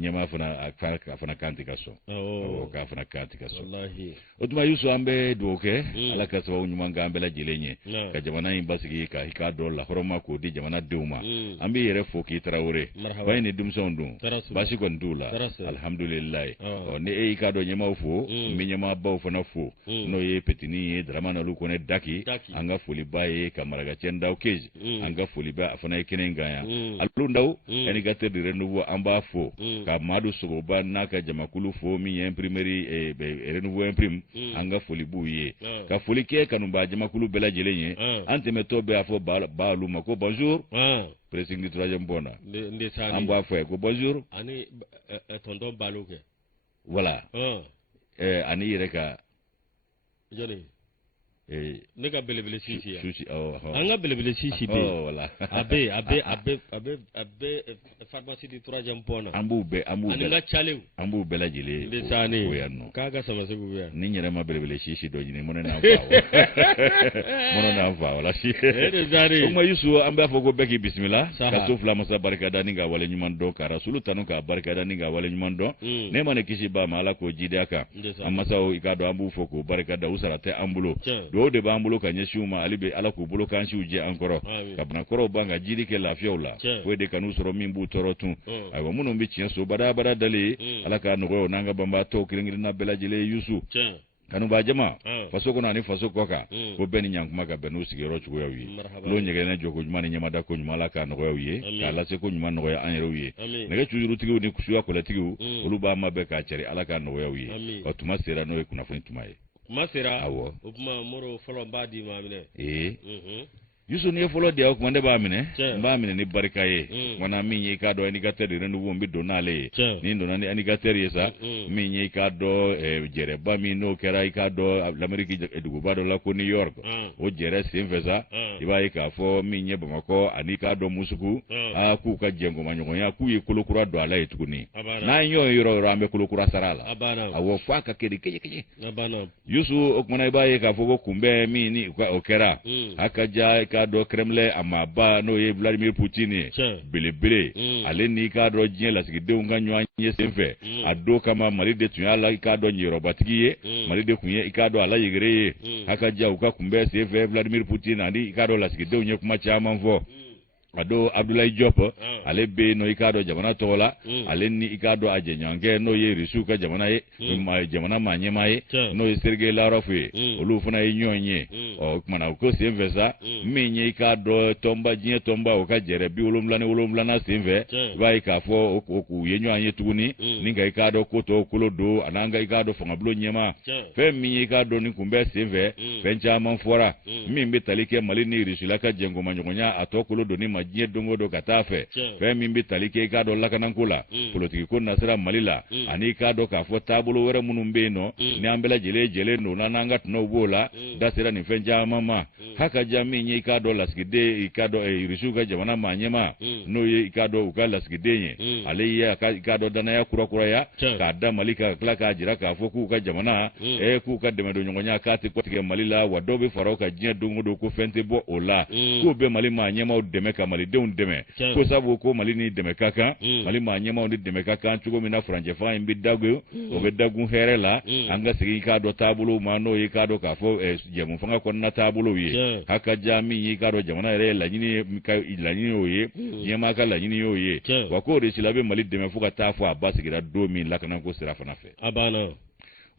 nyama fana fana kanti kaso ka fana kanti kaso wallahi otuma yusu ambe doke ala ka sawu nyuma ngambela jilenye ka jamana in basigi ka hika do la horoma ko di jamana deuma ambe yere foki tarawore bayni dum sondu basi kon dula alhamdulillah ne e ka do nyama fo mi nyama baw fana fo no ye petini dramana lu ko ne daki anga foli baye kamaraga cenda okeji anga foli ba fana kenen gaya alu ndaw eni gater di renouveau amba fo ka madu sobo ba naka jamakulu fo mi imprimerie renouveau imprime anga foli buye ka foli ke kanumba jamakulu bela jelenye ante metobe afo ba lu mako bonjour pressing du troisième bona amba fo ko bonjour ani tonton baluke voilà ani yereka joni ne ka belebele sisi anga belebele sisi be wala abe pharmacie du troisième point ambu anga chalew ambu bela jile ndesani kaga sama se buya ni nyere ma belebele sisi do jine mona na fa wala si ndesani uma yusu amba fogo beki bismillah ka sufla masa barkada ninga wala nyuman do ka rasulu tanu ka barkada ninga wala nyuman do ne mane kishi ba mala ko jide aka amma sawo ikado ambu foko barkada usara te ambulo do de bambulo kanye shuma alibe ala ko bulo kan shuje ankoro kabna koro banga jidi ke lafiyola we de kanu soro mimbu torotun ayo muno mbi cien so bada dale ala ka no nanga bamba to kiringiri na bela jile yusu kanu ba jama faso ko nani faso ko ka ko beni nyankuma ka benu sigero chugo yawi lo nyege na jogo nyuma ni nyama da ko nyuma la ka no yawi kala se ko nyuma no ya anero wi nege chujuru tigu ni kusuya ko la tigu uluba mabe ka chere ala ka no yawi o tuma sera no kuna fun tumaye masera upma moro folo mbadi mamine yusu ni folo dia ko mande ba mine ni barka ye wana minye ka do ni gater re no wombi do nale ni ndo nani ani gater yesa minye ka do jere ba mi no kera ka do l'Amerique edugo ba do la ko New York o jere sinveza iba ka fo minye bamako ani ka do musuku a ku ka jengo manyo ya ku ye kulukura do ala etukuni na nyo yoro ambe kulukura sarala awo fa ka kedi keje yusu okmana ba ye ka fo ko kumbe mi ni okera akaja do Kremlin amaba no ye Vladimir Putin belebele ale ni ka do jien la sigi de unga nyanye senfe ado kama mali de tunya la ka do nyiro batigi mali de kunye ka do ala yigere haka ja uka kumbe senfe Vladimir Putin ani ka do la sigi de unye kuma chama mvo ado Abdoulaye Diop ale be no ikado jamana tola ale ni ikado ajenyange no ye risuka jamana ye jamana manyema ye no ye Sergei Lavrov olu funa ye nyonye o mana ko senvesa menye ikado tomba jine tomba o ka jere bi olumla na senve ba ikafo oku ye nyanye tuguni ninga ikado koto kulodo ananga ikado fanga blo nyema fe menye ikado ni kumbe senve pencha manfora mimbe talike malini risula ka jengo manyonya atokulodo ni majie dongo do katafe fe mimbi talike ka do lakana kula politiki ko nasira malila ani ka do ka fo tabulo were munumbe no ni ambela jele no nananga tno bola dasira ni fenja mama haka jami nyi ka do lasgide ka do irisuka jamana manyema no ye ka do ukala lasgide nye aliya ka do dana ya kura ya ka da malika klaka jira ka fo ku ka jamana ku ka de medo nyonya ka ti ko tike malila wadobe faro ka jie dongo do ko fente bo ola ku be mali manyema o de meka mali deun deme ko sabu ko mali ni deme kaka mali manyema o ni deme kaka chugo mina franje fa imbi dagu o be dagu herela anga sigi ka do tabulo mano ye ka do ka fo jemu fanga ko na tabulo ye haka jami yi ka do jamana re la nyini la nyini oye yema ka la nyini oye wako de silabe mali deme fuka tafu abasigira 2000 lakana ko sira fana fe abana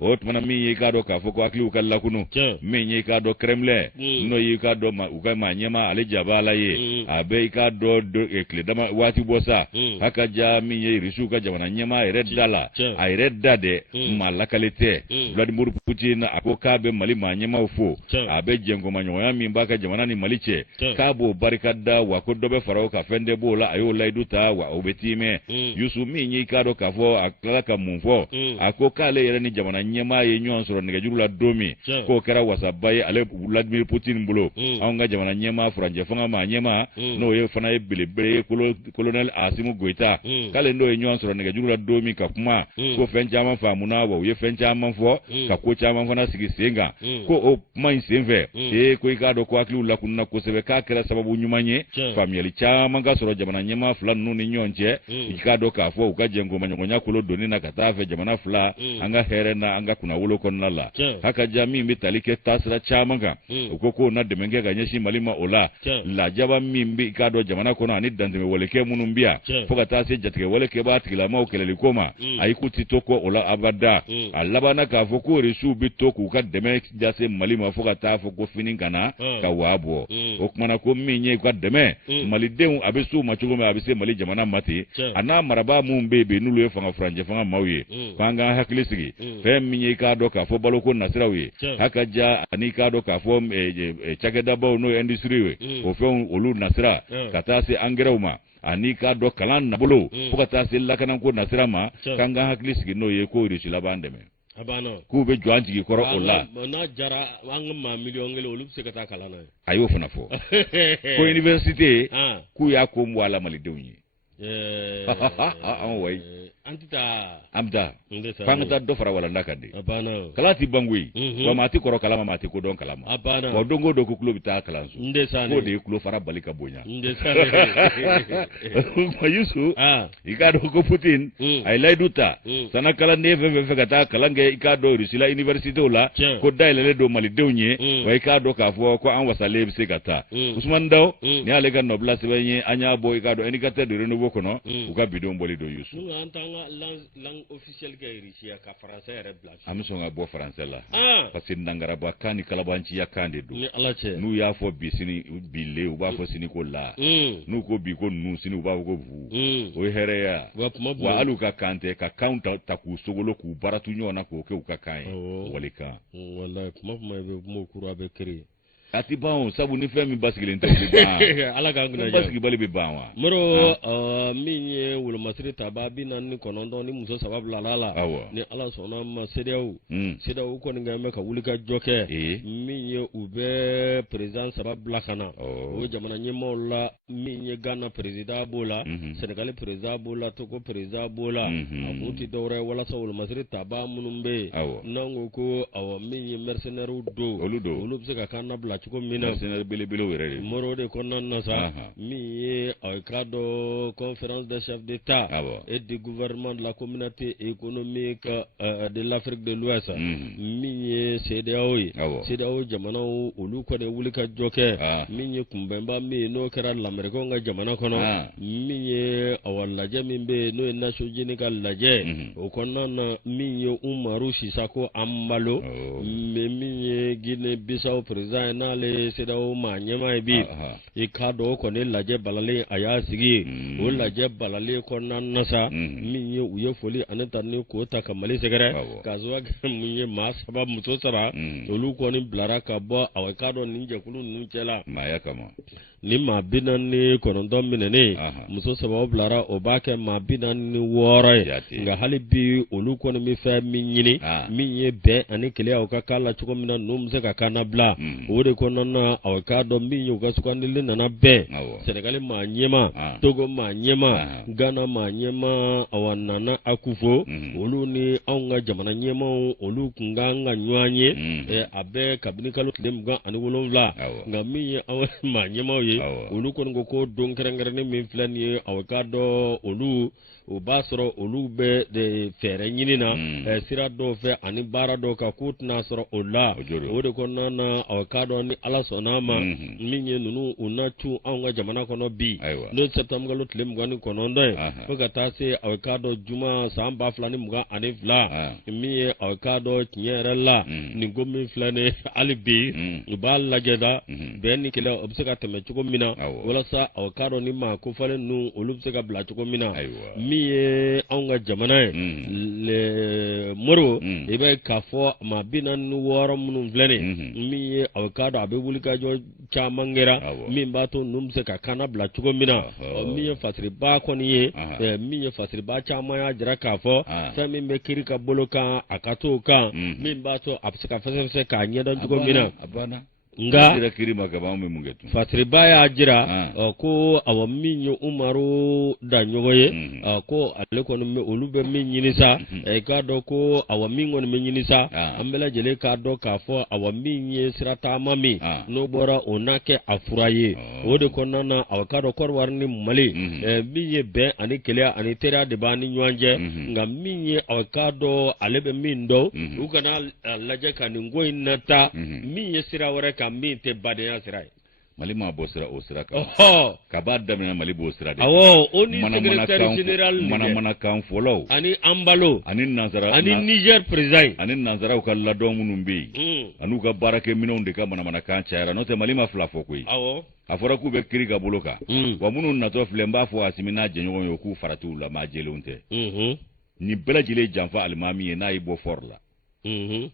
ot mana mi yi ka do ka fo ko akli ukalla kunu mi yi ka do Kremlin no yi ka do ma uka manyema ale jabala ye abe ka do ekle dama wati bosa haka ja mi yi risuka jamana nyema red dala ay red dade malakalite Vladimir Putin akoka be mali manyema ufo abe jengo manyoya mi mbaka jamana ni maliche kabo barikada wako dobe farao ka fende bola ayo laiduta wa obetime yusu mi yi ka do ka fo akala ka mumfo akoka le yere ni jamana ɲɛmaa ye ɲɔgɔn sɔrɔ nɛgɛjuru la don min k'o kɛra wasaba ye ale Vladimir Putin bolo anw ka jamana ɲɛmaa furancɛ fanga ma ɲɛmaa n'o ye fana ye belebele ye colonel Asimu Goita k'ale n'o ye ɲɔgɔn sɔrɔ nɛgɛjuru la don min ka kuma ko fɛn caman faamuna wa u ye fɛn caman fɔ ka ko caman fana sigi sen kan ko o kuma in sen fɛ ko i k'a dɔn ko hakiliw lakunna kosɛbɛ k'a kɛra sababu ɲuman ye faamuyali caman ka sɔrɔ jamana ɲɛmaa fila ninnu ni ɲɔgɔn cɛ i k'a dɔn k'a fɔ u ka jɛnkomaɲɔgɔnya kolo donni na ka taa fɛ jamana fila an ka hɛrɛ na an ka kunnawolo kɔnɔna la hakaja min bɛ tali kɛ taasira caman kan u ko k'o na dɛmɛ kɛ ka ɲɛsin Mali ma o la lajaba min bɛ i k'a dɔn jamana kɔnɔ ani dantɛmɛwalekɛ minnu bɛ yan fo ka taa se jatigɛwalekɛbaa tigilamaw kɛlɛliko ma ayi k'u tɛ to kɔ o la abada a labanna k'a fɔ ko Rusiw bɛ to k'u ka dɛmɛ jase Mali ma fo ka taa fɔ ko fini kana ka waa bɔ o kumana ko min ye u ka dɛmɛ malidenw a bɛ s'u ma cogo min a bɛ se Mali jamana ma ten a n'a marabaa minnu bɛ yen n'olu ye fanga furancɛ fanga maaw ye k'an k'an hakili sigi fɛn min ye i k'a dɔn k'a fɔ baloko nasiraw ye hakaja ani k'a dɔn k'a fɔ cakɛdabaw n'o ye industrie ye o fɛnw olu nasira ka taa se angɛrɛw ma ani k'a dɔn kalan nabolo fo ka taa se lakanako nasira ma k'an k'an hakili sigi n'o ye ko Rusi laban dɛmɛ k'u bɛ jɔ an jigi kɔrɔ o la n'a jara an ka maa miliyɔn kelen olu bɛ se ka taa kalan na a y'o fana fɔ ko université k'u y'a ko bɔ a la malidenw ye an wayi an tɛ taa an bɛ taa f'an ka taa dɔ fara walanda kan de kalan tɛ ban koyi wa maa tɛ kɔrɔ kalama maa tɛ kodɔn kalama wa don o don ko tulo bɛ taa kalanso k'o de ye tulo fara bali ka bonya Yusu i k'a dɔn ko Putin a ye layidu ta sanna kalanden fɛn fɛn ka taa kalan kɛ i k'a dɔn Rusi la universitéw la ko dayɛlɛlen don malidenw ye wa i k'a dɔn k'a fɔ ko an wasalen bɛ se ka taa Usumani Daw ni y'ale ka nɔbila sɛbɛn ye an y'a bɔ i k'a dɔn indicateur de renouveau kɔnɔ u ka bidon bɔli don Yusu langue officielle kɛ Rusiya ka français yɛrɛ bila an bɛ sɔn ka bɔ français la parce que nangaraba kan ni kalabanciya kan de don n'u y'a fɔ bi sini bi le u b'a fɔ sini ko la n'u ko bi ko nu sini u b'a fɔ ko vu o ye hɛrɛya wa hali u ka kan tɛ ka kanw ta k'u sogolo k'u baratu ɲɔgɔn na k'o kɛ u ka kan ye walikan wallahi kuma i bɛ kuma kura bɛ créer a tɛ ban o sabu ni fɛn min basigilen tɛ o bɛ ban ala k'an kunna basigibali bɛ ban wa mɔrɔ min ye wolomasiri taba 49 ni muso 3 bila ala la ni ala sɔnna ma CEDEAO kɔni kan bɛ ka wuli ka jɔ kɛ min ye u bɛ président 3 bila ka na o jamana ɲɛmaaw la min ye Ghana président b'o la Sénégal président b'o la Togo président b'o la a kun tɛ dɔwɛrɛ ye walasa wolomasiri taba minnu bɛ yen n'an ko min ye mercenaires don olu bɛ se ka kan bila cogo min na belebelew yɛrɛ de mɔrɔ de kɔnɔna na sa min ye a ka dɔn conférence des chefs d'État et du gouvernement de la communauté économique de l'Afrique de l'Ouest min ye CEDEAO ye CEDEAO jamanaw olu kɔni wuli ka jɔ kɛ min ye kunbɛnba min n'o kɛra lamɛrikaw ka jamana kɔnɔ min ye lajɛ min bɛ yen n'o ye Nations Unies ka lajɛ o kɔnɔna na min ye Umaru Sisako Embalo min ye Guinée Bissau président n'ale CEDEAO ma ɲɛmaa ye bi i k'a dɔn o kɔni lajɛ balalen a y'a sigi o lajɛ balalen kɔnɔna na sa min ye u ye foli ani tani k'o ta ka Mali sɛgɛrɛ k'a sababu kɛ mun ye maa 3 muso 3 olu kɔni bilara ka bɔ i k'a dɔn nin jɛkulu ninnu cɛla maaya kama ni maa 49 minɛnen muso 3 bilara o b'a kɛ maa 46 ye nka hali bi olu kɔni bɛ fɛn min ɲini min ye bɛn ani keleya o ka k'a la cogo min na ninnu bɛ se ka kan bila o de kɔnɔna na k'a dɔn min ye u ka sugandili nana bɛn Sénégal maa ɲɛma Togo maa ɲɛma Ghana maa ɲɛma Nana Akufo olu ni anw ka jamana ɲɛmaw olu kun kan ka ɲɔgɔn ye a bɛɛ kabini kalo tile 27 nka min ye anw maa ɲɛmaw ye olu kɔni ko don kɛrɛnkɛrɛnnen min filɛ nin ye k'a dɔn olu o b'a sɔrɔ olu bɛ de fɛɛrɛ ɲini na sira dɔw fɛ ani baara dɔw kan k'u tɛna sɔrɔ o la o de kɔnɔna na k'a dɔn ni ala sɔnna ma min ye ninnu u na cu anw ka jamana kɔnɔ bi n'o septembre kalo tile 29 ye fo ka taa se k'a dɔn juma san 2022 min ye k'a dɔn tiɲɛ yɛrɛ la nin ko min filɛ nin hali bi u b'a lajɛ da bɛn ni kɛlɛ o bɛ se ka tɛmɛ cogo cogo min na walasa aw k'a dɔn ni maa kofalen ninnu olu bɛ se ka bila cogo min na min ye anw ka jamana ye Moro i bɛ k'a fɔ maa 46 minnu filɛ nin min ye aw k'a dɔn a bɛ wulikajɔ caman kɛra min b'a to ninnu bɛ se ka kaana bila cogo min na min ye fasiriba kɔni ye min ye fasiriba caman y'a jira k'a fɔ fɛn min bɛ kiri ka bolo kan a ka t'o kan min b'a to a bɛ se ka fɛsɛfɛsɛ k'a ɲɛdɔn cogo min na nga fasiriba y'a jira ko awa min ye Umaru Daɲɔgɔn ye ko ale kɔni olu bɛ min ɲini sa k'a dɔn ko awa min kɔni bɛ ɲini sa an bɛɛ lajɛlen k'a dɔn k'a fɔ awa min ye sira taama min n'o bɔra o n'a kɛ a fura ye o de kɔnɔna na awa k'a dɔn Kɔdiwari ni Mali min ye bɛn ani kɛlɛ ani teriya de b'a ni ɲɔgɔn cɛ nka min ye awa k'a dɔn ale bɛ min dɔn u kana lajɛ ka nin ko in nata min ye sira wɛrɛ kan min tɛ badenya sira ye Mali ma bɔ sira o sira kan ka b'a daminɛ Mali b'o sira de o ni secrétaire général manamanakan fɔlɔw ani Ambalo ani Nansara ani Niger président ani Nansaraw ka ladɔn minnu bɛ yen an'u ka baarakɛminɛnw de ka manamanakan cayara n'o tɛ Mali ma fila fɔ koyi a fɔra k'u bɛ kiri ka bolo kan wa minnu natɔ filɛ n b'a fɔ Asimi n'a jɛɲɔgɔn ye k'u faratiw la maa jɛlenw tɛ nin bɛɛ lajɛlen janfa alimami ye n'a y'i bɔ fɔri la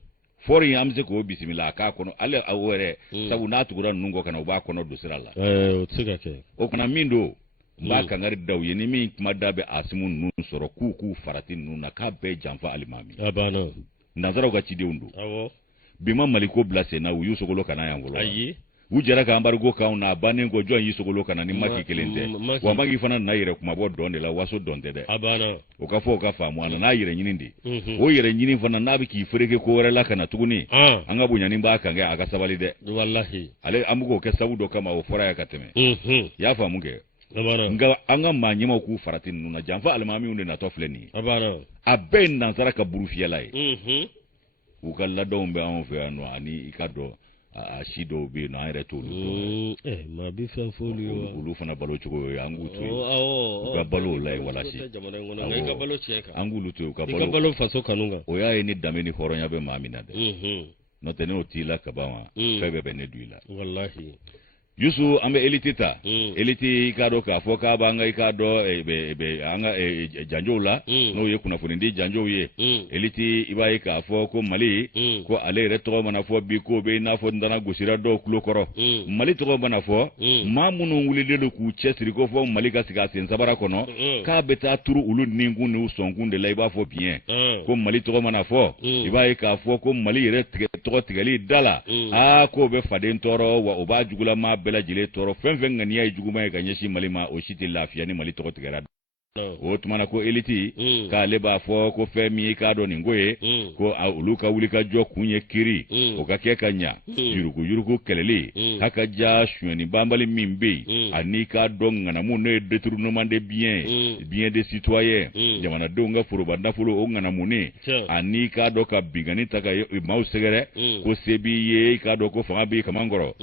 fɔri an bɛ se k'o bisimila a k'a kɔnɔ ale o yɛrɛ sabu n'a tugura ninnu kɔ ka na u b'a kɔnɔ don sira la o tɛ se ka kɛ o kana min don n b'a kankari da u ye ni min kuma da bɛ Asimu ninnu sɔrɔ k'u farati ninnu na k'a bɛɛ janfa alimami Nansaraw ka cidenw don bi ma Mali ko bila sen na u y'u sogolo ka na yan fɔlɔ u jɛra ka embargo k'anw na a bannen ko jɔn y'i sogolo ka na ni Maki kelen tɛ wa Maki fana nana yɛrɛ kuma bɔ dɔn de la waso dɔn tɛ dɛ o ka fɔ o ka faamu a nana yɛrɛ ɲini de o yɛrɛ ɲini fana n'a bɛ k'i fereke ko wɛrɛ la ka na tuguni an ka bonyanin b'a kan kɛ a ka sabali dɛ ale an bɛ k'o kɛ sabu dɔ kama o fɔra ya ka tɛmɛ i y'a faamu kɛ nka an ka maa ɲɛmaw k'u farati ninnu na janfa alimamiw de natɔ filɛ nin ye a bɛɛ ye Nansara ka burufiyɛla ye u ka ladɔnw bɛ anw fɛ yan nɔ ani i ka dɔn a si dɔw bɛ yen nɔ an yɛrɛ t'olu dɔn maa bɛ fɛn f'olu ye olu fana balo cogo ye an k'u to yen u ka balo o la yen walasi an k'olu to yen u ka balo faso kanu kan o y'a ye ni danbe ni hɔrɔnya bɛ maa min na dɛ n'o tɛ n'o t'i la kaban ma fɛn bɛɛ bɛ ne du i la Yusu an bɛ élite ta élite i k'a dɔn k'a fɔ k'a b'an ka i k'a dɔn an ka janjow la n'o ye kunnafoni di janjow ye élite i b'a ye k'a fɔ ko Mali ko ale yɛrɛ tɔgɔ mana fɔ bi k'o bɛ i n'a fɔ ntana gosira dɔw tulo kɔrɔ Mali tɔgɔ mana fɔ maa minnu wulilen don k'u cɛsiri ko fɔ Mali ka sigi a sen sabara kɔnɔ k'a bɛ taa turu olu ninkun n'u sɔnkun de la i b'a fɔ biɲɛ ko Mali tɔgɔ mana fɔ i b'a ye k'a fɔ ko Mali yɛrɛ tɔgɔ tigɛli da la k'o bɛ faden tɔɔrɔ wa o b'a jugulama bɛɛ lajɛlen tɔɔrɔ fɛn fɛn ŋaniya ye juguman ye ka ɲɛsin Mali ma o si tɛ lafiya ni Mali tɔgɔ tigɛra o tuma na ko élite k'ale b'a fɔ ko fɛn min k'a dɔn nin ko ye ko olu ka wulikajɔ kun ye kiri o ka kɛ ka ɲa yurugu yurugu kɛlɛli haka ja suyɛni banbali min bɛ yen ani k'a dɔn ŋanamu n'o ye détournement de bien des citoyens jamanadenw ka foroba nafolo o ŋanamunin ani k'a dɔn ka bingani ta ka maaw sɛgɛrɛ ko se b'i ye k'a dɔn ko fanga b'i kamankɔrɔ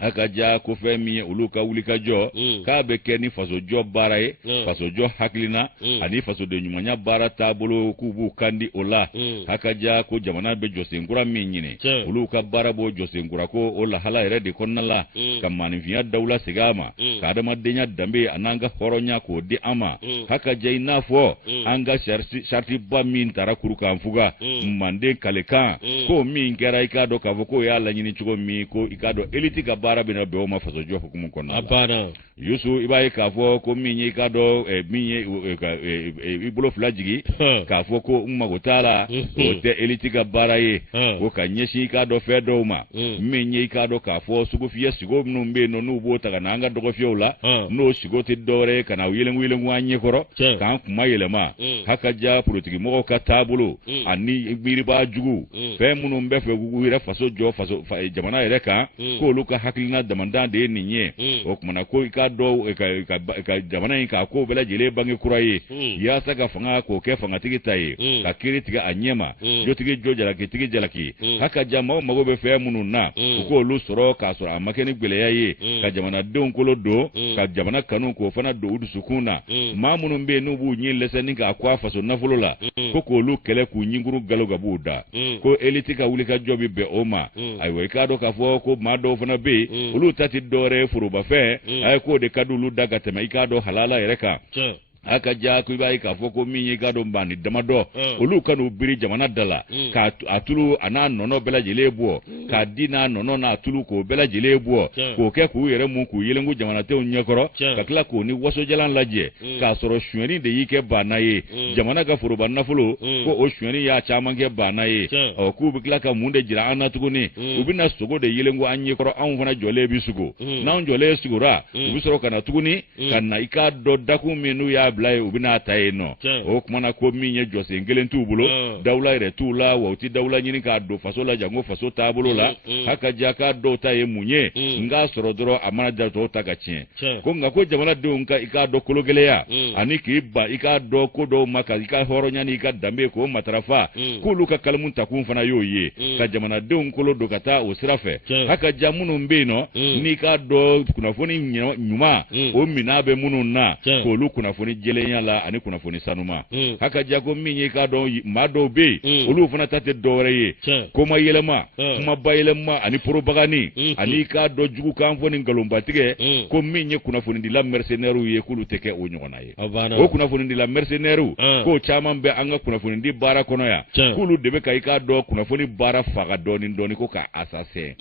haka ja ko fɛn min ye olu ka wulikajɔ k'a bɛ kɛ ni fasojɔ baara ye fasojɔ hakilina ani fasoden ɲumanya baara taabolo k'u b'u kandi o la haka ja ko jamana bɛ jɔsenkura min ɲini olu ka baara b'o jɔsenkura ko o lahala yɛrɛ de kɔnɔna la ka maninfinya dawula segin a ma ka adamadenya danbe a n'an ka hɔrɔnya k'o di an ma haka ja i n'a fɔ an ka saritiba min taara kuru kan fuga manden kalekan k'o min kɛra i k'a dɔn k'a fɔ k'o y'a laɲini cogo min ko i k'a dɔn élite ka baara bɛna bɛn o ma fasojɔ hukumu kɔnɔna la Yusu i b'a ye k'a fɔ ko min ye i k'a dɔn min ye i bolo fila jigi k'a fɔ ko n mago t'a la o tɛ élite ka baara ye ko ka ɲɛsin i k'a dɔn fɛn dɔw ma min ye i k'a dɔn k'a fɔ sugufiyɛ sigo minnu bɛ yen nɔ n'u b'o ta ka na an ka dɔgɔfiyɛw la n'o sigo tɛ dɔwɛrɛ ye ka na yelengu yelengu an ɲɛkɔrɔ k'an kuma yɛlɛma haka ja politigimɔgɔw ka taabolo ani miiribaa jugu fɛn minnu bɛ fɛ k'u yɛrɛ faso jɔ jamana yɛrɛ kan k'olu ka hakilina damandan de ye nin ye o kumana ko i k'a dɔn ka jamana in k'a ko bɛɛ lajɛlen bange kura ye yaasa ka fanga k'o kɛ fangatigi ta ye ka kiiri tigɛ a ɲɛma jotigi jo jalakitigi jalaki haka ja maaw mago bɛ fɛn minnu na u k'olu sɔrɔ k'a sɔrɔ a ma kɛ ni gɛlɛya ye ka jamanadenw kolo don ka jamana kanu k'o fana don u dusukun na maa minnu bɛ yen n'u b'u ɲin lɛsɛnni k'a kɔ a faso nafolo la ko k'olu kɛlɛ k'u ɲinkuru galo ka b'u da ko élite ka wulikajɔ bɛ bɛn o ma ayiwa i k'a dɔn k'a fɔ ko maa dɔw fana bɛ ye olu tati dɔwɛrɛ foroba fɛ ay ko de ka d'olu da ka tɛmɛ I k'a dɔn halala yɛrɛ kan aka ja ko I b'a ye k'a fɔ ko min ye ka dɔn bani damadɔ olu kan'u biri jamana da la k'a tulu a n'a nɔnɔ bɛɛ lajɛlen bɔ k'a di n'a nɔnɔ n'a tulu k'o bɛɛ lajɛlen bɔ k'o kɛ k'u yɛrɛ mun k'u yelenko jamanadenw ɲɛkɔrɔ ka tila k'o ni wasojalan lajɛ k'a sɔrɔ suyɛni de y'i kɛ banna ye jamana ka foroba nafolo ko o suyɛni y'a caman kɛ banna ye k'u bɛ tila ka mun de jira an na tuguni u bɛna sogo de yelenko an ɲɛkɔrɔ anw fana jɔlen bi sugo n'anw jɔlen sugora u bɛ sɔrɔ ka na tuguni ka na I k'a dɔn dakun min n'u y'a bila ye u bɛna ta yen nɔ o kumana ko min ye jɔsen kelen t'u bolo dawula yɛrɛ t'u la wa u ti dawula ɲini k'a don faso la janko faso taabolo la haka ja k'a dɔw ta ye mun ye nk'a sɔrɔ dɔrɔn a mana ja tɔw ta ka tiɲɛ ko nka ko jamanadenw ka I k'a dɔn kologɛlɛya ani k'i ban I k'a dɔn ko dɔw ma ka I ka hɔrɔnya n'i ka danbe k'o matarafa k'olu ka kalimu takun fana y'o ye ka jamanadenw kolo don ka taa o sira fɛ haka ja minnu bɛ yen nɔ n'i k'a dɔn kunnafoni ɲuman o minɛn bɛ minnu na k'olu kunnafoni jɛlenya la ani kunnafoni sanuma haka ja ko min ye k'a dɔn maa dɔw bɛ yen olu fana ta tɛ dɔwɛrɛ ye koma yɛlɛma kuma bayɛlɛma ani porobagani ani k'a dɔn jugukan fɔ ni nkalonbatigɛ ko min ye kunnafonidila mercenaires ye k'olu tɛ kɛ o ɲɔgɔnna ye o kunnafonidila mercenaires k'o caman bɛ an ka kunnafonidi baara kɔnɔ yan k'olu de bɛ ka I k'a dɔn kunnafoni baara faga dɔɔni dɔɔni ko ka assassin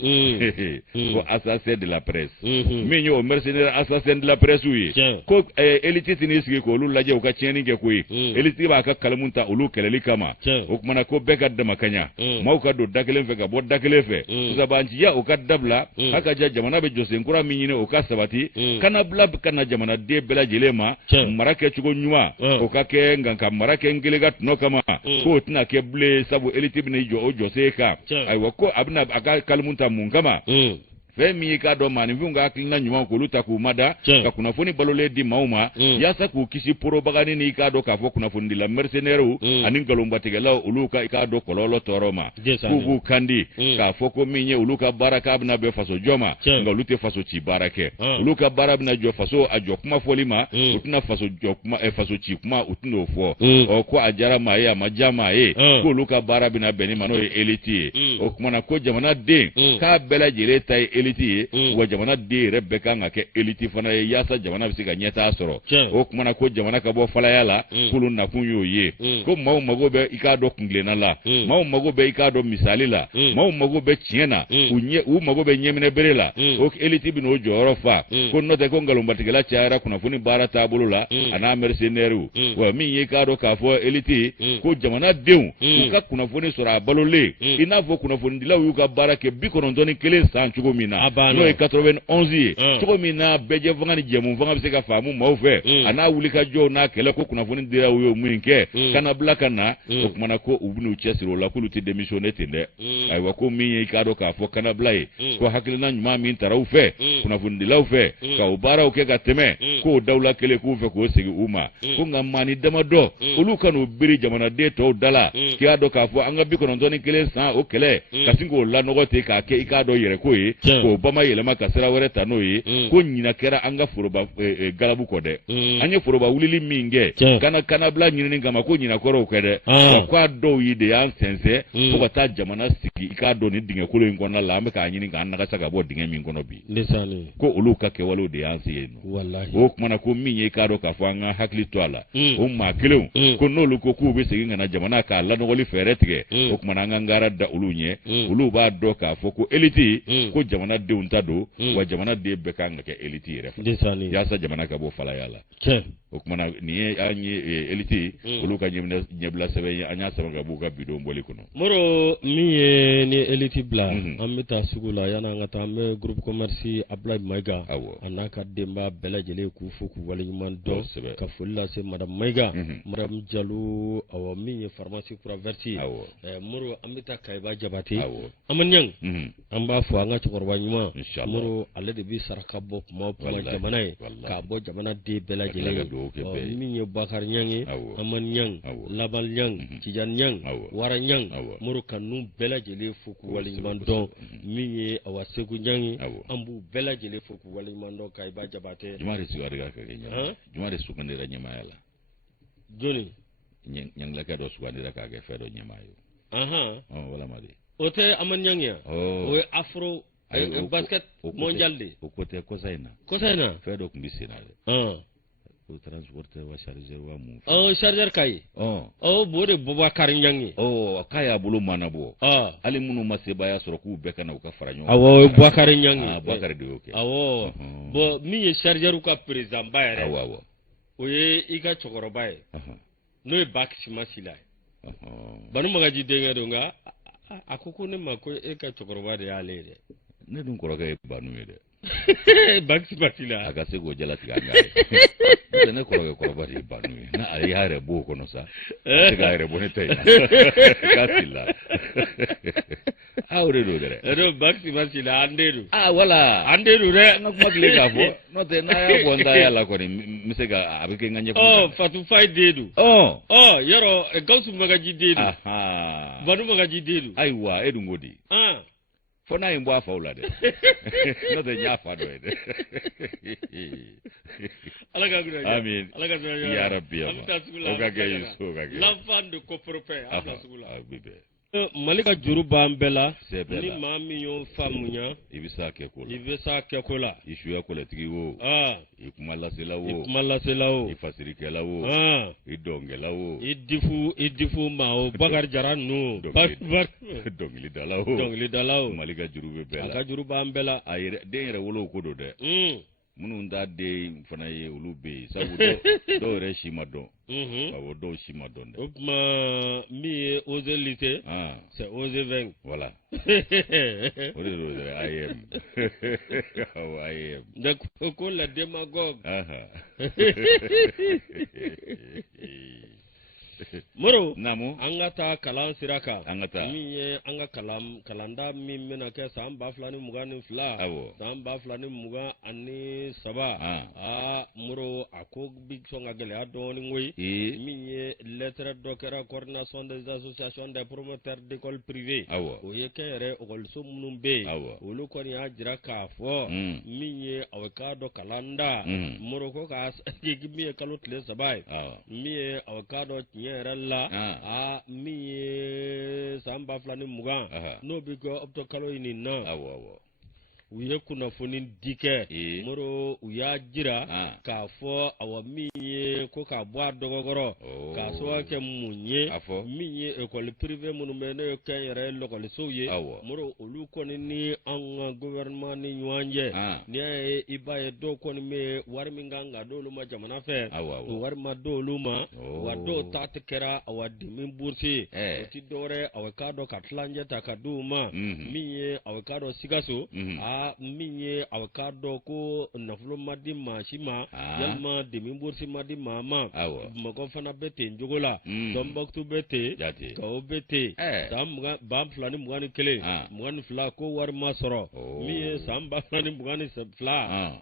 ko assassin de la presse min ye o mercenaires assassin de la presse ye ko élite n'i sigi k'olu lajɛ u ka tiɲɛni kɛ koyi élite b'a ka kalamu ta olu kɛlɛli kama o kumana ko bɛɛ ka dama ka ɲa maaw ka don da kelen fɛ ka bɔ da kelen fɛ sabanciya o ka dabila haka ja jamana bɛ jɔsen kura min ɲini o ka sabati kana bila kana jamanaden bɛɛ lajɛlen ma mara kɛcogo ɲuman o ka kɛ nka ka mara kɛ n kelen ka tɔnɔ kama k'o tɛna kɛ bilen sabu élite bɛna I jɔ o jɔsen kan ayiwa ko a bɛna a ka kalamu ta mun kama fɛn min k'a dɔn maaninfinw ka hakilina ɲuman k'olu ta k'u mada ka kunnafoni balolen di maaw ma yaasa k'u kisi porobagani ni k'a dɔn k'a fɔ kunnafonidila mercenaires ani nkalonbatigɛlaw olu ka I k'a dɔn kɔlɔlɔ tɔɔrɔ ma k'u b'u kandi k'a fɔ ko min ye olu ka baara k'a bɛna bɛn faso jɔ ma nka olu tɛ faso ci baara kɛ olu ka baara bɛna jɔ faso a jɔ kuma fɔli ma u tɛna faso jɔ kuma faso ci kuma u tɛna o fɔ ko a diyara maa ye a ma diya maa ye k'olu ka baara bɛna bɛn ni ma n'o ye élite ye o kumana ko jamanaden k'a bɛɛ lajɛlen ta ye élite ye wa jamanaden yɛrɛ bɛɛ kan ka kɛ élite fana ye yaasa jamana bɛ se ka ɲɛtaa sɔrɔ o kumana ko jamana ka bɔ falaya la k'olu nakun y'o ye ko maaw mago bɛ I k'a dɔn kuntilenna la maaw mago bɛ I k'a dɔn misali la maaw mago bɛ tiɲɛ na u mago bɛ ɲɛminɛ bere la o élite bɛ n'o jɔyɔrɔ fa ko n'o tɛ ko nkalonbatigɛla cayara kunnafoni baara taabolo la a n'a mercenaires wa min ye k'a dɔn k'a fɔ élite ko jamanadenw u ka kunnafoni sɔrɔ a balolen I n'a fɔ kunnafonidilaw y'u ka baara kɛ 91 san cogo min na n'o ye 91 ye cogo min na bɛɛjɛ fanga ni jɛmu fanga bɛ se ka faamu maaw fɛ a n'a wulikajɔw n'a kɛlɛ ko kunnafoni dira u ye mun kɛ kana bila ka na o kumana ko u bɛn'u cɛsiri o la k'olu tɛ démissionner ten dɛ ayiwa ko min ye I k'a dɔn k'a fɔ kana bila ye ko hakilina ɲuman min taara u fɛ kunnafonidilaw fɛ ka o baaraw kɛ ka tɛmɛ k'o dawula kelen k'u fɛ k'o segin u ma ko nka maani damadɔ olu kan'u biri jamanaden tɔw da la k'i y'a dɔn k'a fɔ an ka 91 san o kɛlɛ ka sin k'o lanɔgɔ ten k'a kɛ I k'a dɔn yɛrɛ ko ye k'o bama yɛlɛma ka sira wɛrɛ ta n'o ye ko ɲina kɛra an ka foroba galabu kɔ dɛ an ye foroba wulili min kɛ kana bila ɲinini kama ko ɲina kɔrɔw kɛ dɛ wa k'a dɔw ye de y'an sɛnsɛn fo ka taa jamana sigi I k'a dɔn ni dingɛkolo in kɔnɔna la an bɛ k'a ɲini k'an nagasa ka bɔ dingɛ min kɔnɔ bi ko olu ka kɛwalew de y'an se yen nɔ o kumana ko min ye k'a dɔn k'a fɔ an ka hakili to a la o maa kelenw ko n'olu ko k'u bɛ segin ka na jamana k'a lanɔgɔli fɛɛrɛ tigɛ o kumana an ka ngara da olu ɲɛ olu b'a dɔn k'a fɔ ko élite ko jamanadenw ta don wa jamanaden bɛɛ kan ka kɛ élite yɛrɛ fɛ yaasa jamana ka bɔ falaya la o kumana nin ye an ye élite olu ka ɲɛbila sɛbɛn ye an y'a sɛbɛn ka b'u ka bidon bɔli kɔnɔ Moro min ye ni élite bila an bɛ taa sugu la yan'an ka taa an bɛ groupe commerce Ablaye Mayiga a n'a ka denba bɛɛ lajɛlen k'u fo k'u waleɲuman dɔn ka foli lase madame Mayiga madame Jalo awɔ min ye pharmacie kura verti Moro an bɛ taa Kayiba Jabate Amaniang an b'a fɔ an ka cɛkɔrɔba ɲuman Moro ale de bɛ saraka bɔ kuma o kuma jamana ye k'a bɔ jamana den bɛɛ lajɛlen ye min ye Bakari Niang ye Amani Niang Labal Niang Tidiane Niang Wara Niang Moro ka ninnu bɛɛ lajɛlen fo k'u waleɲuman dɔn min ye awa Segu Niang ye an b'u bɛɛ lajɛlen fo k'u waleɲuman dɔn Kayiba Jabate juma de sugandira ɲɛmaaya la joni ɲangilakɛ dɔ sugandira k'a kɛ fɛn dɔ ɲɛmaa ye o tɛ Amani Niang ye o ye basket mondial de o côté kosaina fɛ dɔ kun bɛ sen na dɛ o transporteur wa chargeur wa mun chargeur kai bo de Boubacar Nyangi k'a y'a bolo mana bɔ hali minnu ma sebaya sɔrɔ k'u bɛɛ kana u ka fara ɲɔgɔn awɔ Boubacar Nyangi Boubacar de y'o kɛ awɔ bon min ye chargeur ka président ba yɛrɛ awɔ o ye i ka cɛkɔrɔba ye n'o ye Bac Simasila ye Banu Magaji denkɛ don nka a ko ne ma ko e ka cɛkɔrɔba de y'ale ye dɛ ne dun kɔrɔkɛ ye Banu ye dɛ Bac Simasila a ka se k'o jalatigɛ an kan ye ne kɔrɔkɛ kɔrɔba de ye Banu ye n'a ale y'a yɛrɛ bɔ o kɔnɔ sa a se k'a yɛrɛ bɔ ne ta in na k'a filila o de don dɛ Bac Simasila an den don wala an den don dɛ an ka kuma tile k'a fɔ n'o tɛ n'a y'a bɔ n ta y'a la kɔni n bɛ se ka a bɛ kɛ n ka ɲɛfɔ Fatou Faye den don yɔrɔ Gawusu Magaji den don Banu Magaji den don ayiwa e dun ko di fo n'a ye n bɔ a faw la dɛ n'o tɛ n y'a fa dɔ ye dɛ Ala ka gura amin Ala ka gura ya rabbi an bɛ taa sugu la o ka kɛ Yusu o ka kɛ l'enfant de Copropain an bɛ taa sugu la bi bɛɛ Mali ka juru b'an bɛɛ la ni maa min y'o faamuya i bɛ s'a kɛ ko la i bɛ s'a kɛ ko la i suya kɔlɛtigi o i kuma lasela o i fasirikɛla o i dɔnkɛla o i difu ma o Bakari Jara ninnu dɔnkilidala o Mali ka juru bɛ bɛɛ la a ka juru b'an bɛɛ la a yɛrɛ den yɛrɛ wolo ko don dɛ minnu t'a den fana ye olu bɛ yen sabu dɔw yɛrɛ si ma dɔn awɔ dɔw si ma dɔn dɛ o tuma min ye oser lutter c'est oser vaincre voilà o de don dɛ AEM awɔ AEM donc ko la démagogue Moro namu an ka taa kalan sira kan an ka taa min ye an ka kalanda min bɛna kɛ san 2022 san 2023 Moro a ko bi sɔn ka gɛlɛya dɔɔnin koyi min ye lettre dɔ kɛra coordination des associations des promoteurs d'écoles privées o ye kɛnyɛrɛ ekɔliso minnu bɛ yen olu kɔni y'a jira k'a fɔ min ye a k'a dɔn kalanda Moro ko k'a min ye kalo tile 3 ye min ye a k'a dɔn tiɲɛ yɛrɛ la min ye san 2020 n'o bɛ kɛ octobre kalo in na u ye kunnafoni di kɛ Moro u y'a jira k'a fɔ min ye ko k'a bɔ a dɔgɔkɔrɔ k'a sababu kɛ mun ye min ye école privée minnu bɛ n'o ye kɛnyɛrɛ lakɔlisow ye Moro olu kɔni ni an ka gouvernement ni ɲɔgɔn cɛ n'i y'a ye i b'a ye dɔw kɔni bɛ wari min kan ka d'olu ma jamana fɛ o wari ma d'olu ma wa dɔw ta kɛra demi bourse ye o ti dɔwɛrɛ k'a dɔn ka tilancɛ ta ka d'u ma min ye k'a dɔn Sikaso min ye k'a dɔn ko nafolo ma di maa si ma yalima demi bourse ma di maa ma Bamakɔ fana bɛ ten cogo la Tɔnbɔkutu bɛ ten Gawo bɛ ten san 2021 22 ko wari ma sɔrɔ min ye san 2022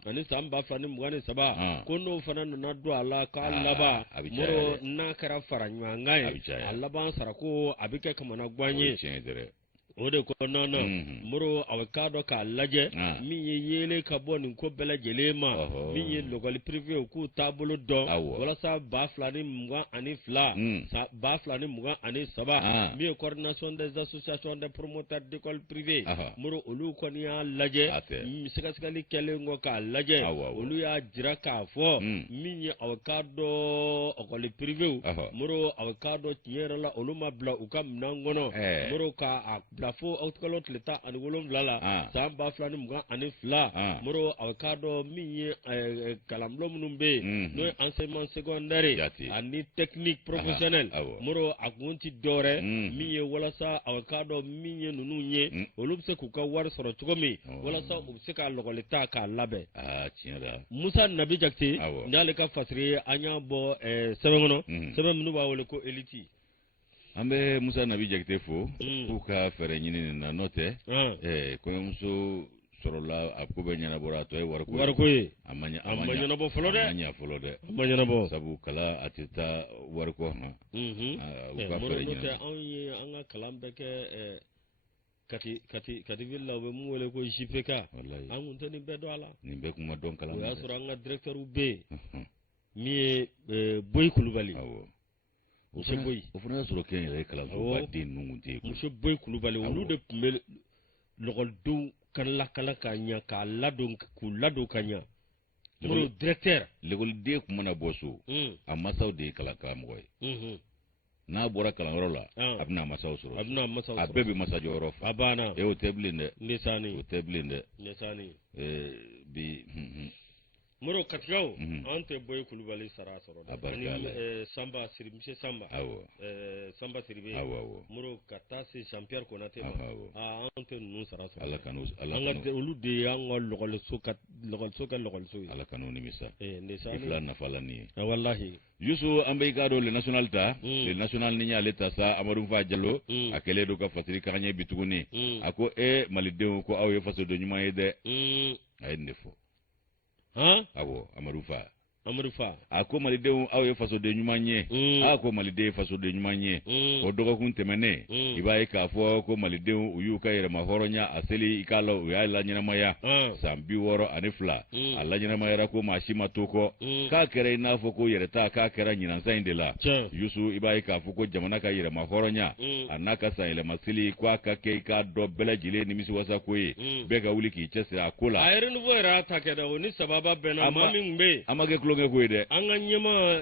ani san 2023 ko n'o fana nana don a la k'a laban Moro n'a kɛra fara ɲɔgɔn kan ye a laban sara ko a bɛ kɛ kamana gan ye o de kɔnɔna na Moro k'a dɔn k'a lajɛ min ye yeelen ka bɔ nin ko bɛɛ lajɛlen ma min ye l'école privée k'u taabolo dɔn walasa 2022 2023 min ye coordination des associations des promoteurs d'écoles privées Moro olu kɔni y'a lajɛ sɛgɛsɛgɛli kɛlen kɔ k'a lajɛ olu y'a jira k'a fɔ min ye k'a dɔn école privée Moro k'a dɔn tiɲɛ yɛrɛ la olu ma bila u ka minɛn kɔnɔ Moro k'a bila fo kalo tile 17 la san 2022 Moro k'a dɔn min ye kalanbulon minnu bɛ yen n'o ye enseignement secondaire ani technique professionnelle Moro a kun ti dɔwɛrɛ min ye walasa k'a dɔn min ye ninnu ye olu bɛ se k'u ka wari sɔrɔ cogo min walasa u bɛ se ka lɔgɔli ta k'a labɛn Musa Nabi Jakite n'ale ka fasiri an y'a bɔ sɛbɛn kɔnɔ sɛbɛn minnu b'a wele ko élite an bɛ Musa Nabi Jakite fo k'u ka fɛɛrɛ ɲini nin na n'o tɛ kɔɲɔmuso sɔrɔla a ko bɛ ɲɛnabɔra a tɔ ye wariko ye a ma ɲɛnabɔ fɔlɔ dɛ a ma ɲɛnabɔ sabu kala a tɛ taa wariko han u ka fɛɛrɛ ɲini anw ye an ka kalan bɛɛ kɛ Kativille la u bɛ mun wele ko JPK an kun tɛ nin bɛɛ dɔn a la nin bɛɛ kun ma dɔn kalan o y'a sɔrɔ an ka directeur bɛ yen min ye Boyi Kulubali o fana y'a sɔrɔ kɛnyɛrɛ kalansoba den ninnu tun tɛ yen Monsieur Boyi Kulubali olu de tun bɛ lɔgɔlidenw kan kala kanya ka ladon ku lado kanya muro directeur legol de ku mana boso amma saw de kala ka moy na bora kala rola abna masaw suru abebe masajo rof abana e o teblinde nisani bi muro katgaw ante boy kulubali sara soro ani samba siri monsieur samba samba siribe muro katase champion konate ma ante nu sara soro ala kanu anga ulu de anga logol so ala kanu ni misa nisani ifla na falani wallahi yusu ambe gado le national ta le national ni nya leta sa amadou fa jallo akele do ka fatiri kanye bituguni ako malidew ko awye faso de nyuma yede ay ndefo abo amadou fa ako malidew awye faso de nyuma nye ako malidew faso de nyuma nye o dogo kun temene ibaye ka fo ko malidew uyu ka yere mahoronya aseli ikalo uya la nyina maya sambi woro anifla alla nyina maya ko mashima toko ka kere na fo ko yere ta ka kera nyina sainde la yusu ibaye ka fo ko jamana ka yere mahoronya anaka saile masili kwa ka ke ka do bela jile ni misi wasa ko yi be ga wuli ki chesira kula ayre no voira ta ke da woni sababa bena mami ngbe amage klonge ko ide anga nyema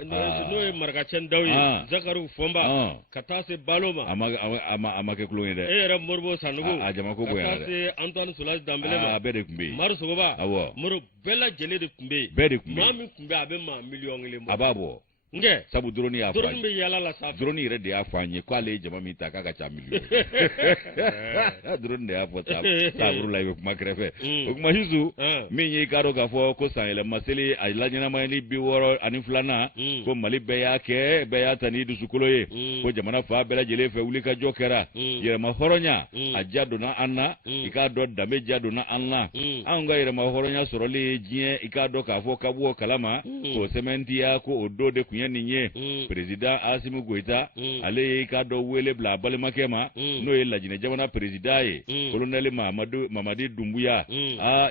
no margacen dawi zakaru fomba katase baloma amage klonge de era morbo sanugo jama ko boya katase Antoine Soulage Dambele ma bede kumbe maru sogoba moro bela jele de kumbe mami kumbe abe ma million ile mo ababo nge sabu drone ya drone be yala la sa drone ire de afanye kwa le jama mi ta kaka cha million drone de afota sabu la yok makrefe okuma hizu minye karo ga fo ko sanele maseli ayilanyana mayni biworo aniflana ko mali be ya tani du sukuloye ko jamana fa bela jele fe wuli ka jokera yere ma horonya ajado na anna ikado dame jado na anna anga yere ma horonya soroli jie ikado ka fo kabuo kalama ko sementia ko odode ninye president Asimu Goita ale ka do wele bla balmakema no ye lajine jamana president ye colonel Mamadi Dumbuya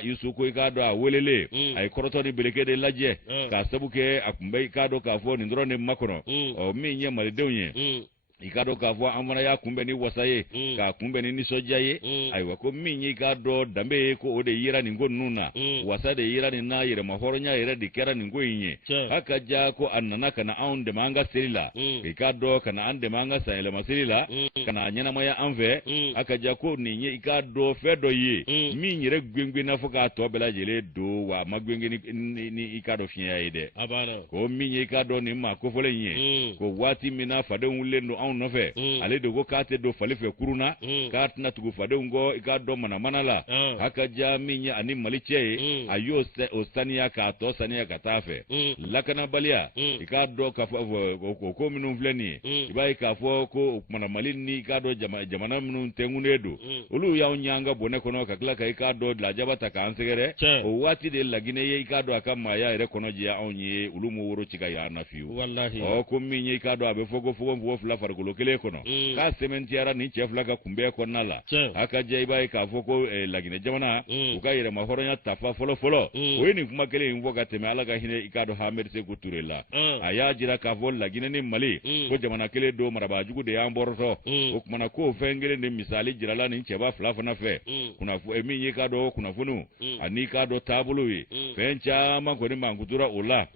Yusuko ka do welele ay koroto ni beleke de laje ka sabuke akumbe ka do ka fo ni ndrone makono o minye malidewnye ikado ka fo amana ya kumbe ni wasaye ka kumbe ni soja ye aiwa ko minyi ka do dambe ko ode yira ni ngonnuna wasade yira ni na yire mahoronya yire dikera ni ngoyinye aka ja ko annana kana aunde manga selila ikado kana ande manga sayele maselila kana anyana maya anve aka ja ko ninye ikado fedo ye minyi re gwengwe na fo ka to bela jele do wa magwenge ni ikado fiya ide abana ko minyi ikado ni ma ko folenye ko wati mina fade unle no nofe ale de go kate do falife kuruna katna tugu fade ngo ikado mana la haka jaminya ani maliche ayo ostania ka to sania katafe lakana balia ikado ka ko minun fleni ibai ka fo ko mana malini ikado jamana minun tengunedo ulu ya onyanga bone kono ka kla ka ikado la jabata ka ansegere o wati de lagine ye ikado akama ya ere kono jia onye ulu mu woro chika ya nafiu wallahi o ko minye ikado abe fogo fula lokele kono ka sementiara ni chefla ka kumbe ko nala aka jaiba ka foko lagine jamana uka yere mahoronya tafa folo weni kuma kele invo ka teme ala ka hine ikado hamer se kuturela aya jira ka vol lagine ni mali ko jamana kele do maraba jugu de amborto o kuma na ko fengele ni misali jirala ni cheba flafa na fe kuna fu eminye ka do kuna funu ani ka do tabulu fencha ma ko ni mangutura ola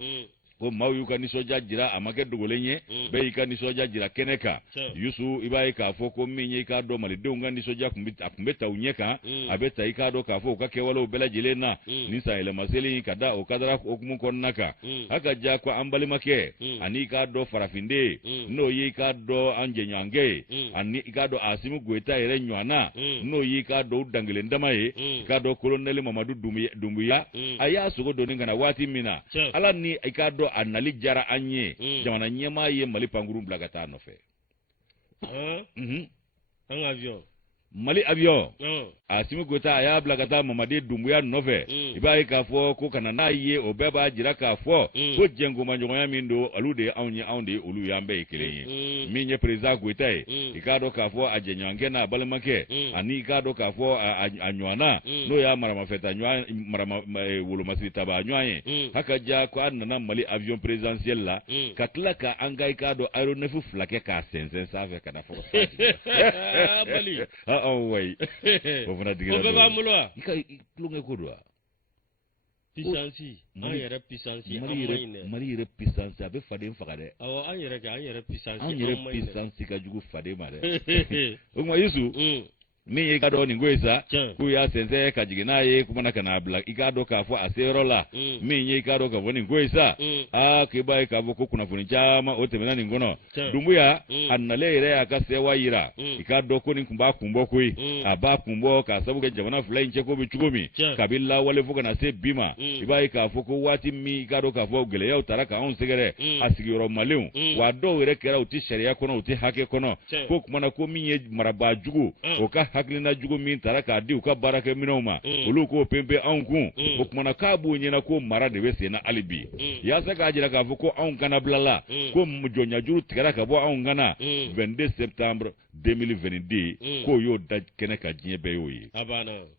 ko mawu ka ni soja jira amake dogolenye be ka ni soja jira keneka yusu ibai ka fo ko minye ka do mali de ngandi soja kumbeta unyeka abeta ika do ka fo ka kewalo bela jelena ni sa ile maseli kada o kadara ko kumun konnaka haka ja ko ambali make ani ka do farafinde no yi ka do anje nyange ani ka do Asimu Goita ere nywana no yi ka do dangele ndamaye ka do colonel Mamadu Dumbuya aya sugo do ninga na wati mina ala ni ka do anali jara anye jamana nyema ye mali panguru blagata no fe un avion mali avion Asimu Goita aya blagata Mamadi Dumbuya no fe ibai ka fo ko kana na ye obeba jira ka fo ko jengo manjongo ya mindo alude aunde olu yambe ikilenye minye president Goita ikado ka fo ajenyange na balemake ani ikado ka fo anywana no ya marama feta nywa marama wolo masiri taba anywaye haka ja ko anana mali avion presidentiel la katla ka anga ikado aeronef flake ka sensen save kana fo bali way o fana digira o beba mulo ika klunge ko do puissance an yɛrɛ puissance mali yɛrɛ puissance abe faden faga dɛ awɔ an yɛrɛ puissance an yɛrɛ puissance ka jugu faden ma dɛ o kuma Yusu min ye ka dɔ nin ko ye sa k'u y'a sɛnsɛn ka jigin n'a ye kumana ka n'a bila i k'a dɔn k'a fɔ a se yɔrɔ la min ye i k'a dɔn k'a fɔ nin ko ye sa k'i b'a ye k'a fɔ ko kunnafoni caman o tɛmɛna nin kɔnɔ Dumbuya a nalen yɛrɛ y'a ka sewa yira i k'a dɔn ko nin kun b'a kun bɔ koyi a b'a kun bɔ k'a sabu kɛ jamana fila in cɛko bɛ cogo min kabini lawale fo ka na se bi ma i b'a ye k'a fɔ ko waati min i k'a dɔn k'a fɔ gɛlɛyaw taara k'anw sɛgɛrɛ a sigiyɔrɔ malenw wa dɔw yɛrɛ kɛra u tɛ sariya kɔnɔ u tɛ hakɛ kɔnɔ ko kumana ko min ye marabaa jugu o ka hakilina jugu min taara k'a di u ka baarakɛminɛnw ma olu k'o pempe anw kun o kumana k'a b'u ɲɛna ko mara de bɛ sen na hali bi yaasa k'a jira k'a fɔ ko anw kana bilala ko jɔnjajuru tigɛra ka bɔ anw kana 22 septembre 2022 k'o y'o da kɛnɛ ka diɲɛ bɛɛ y'o ye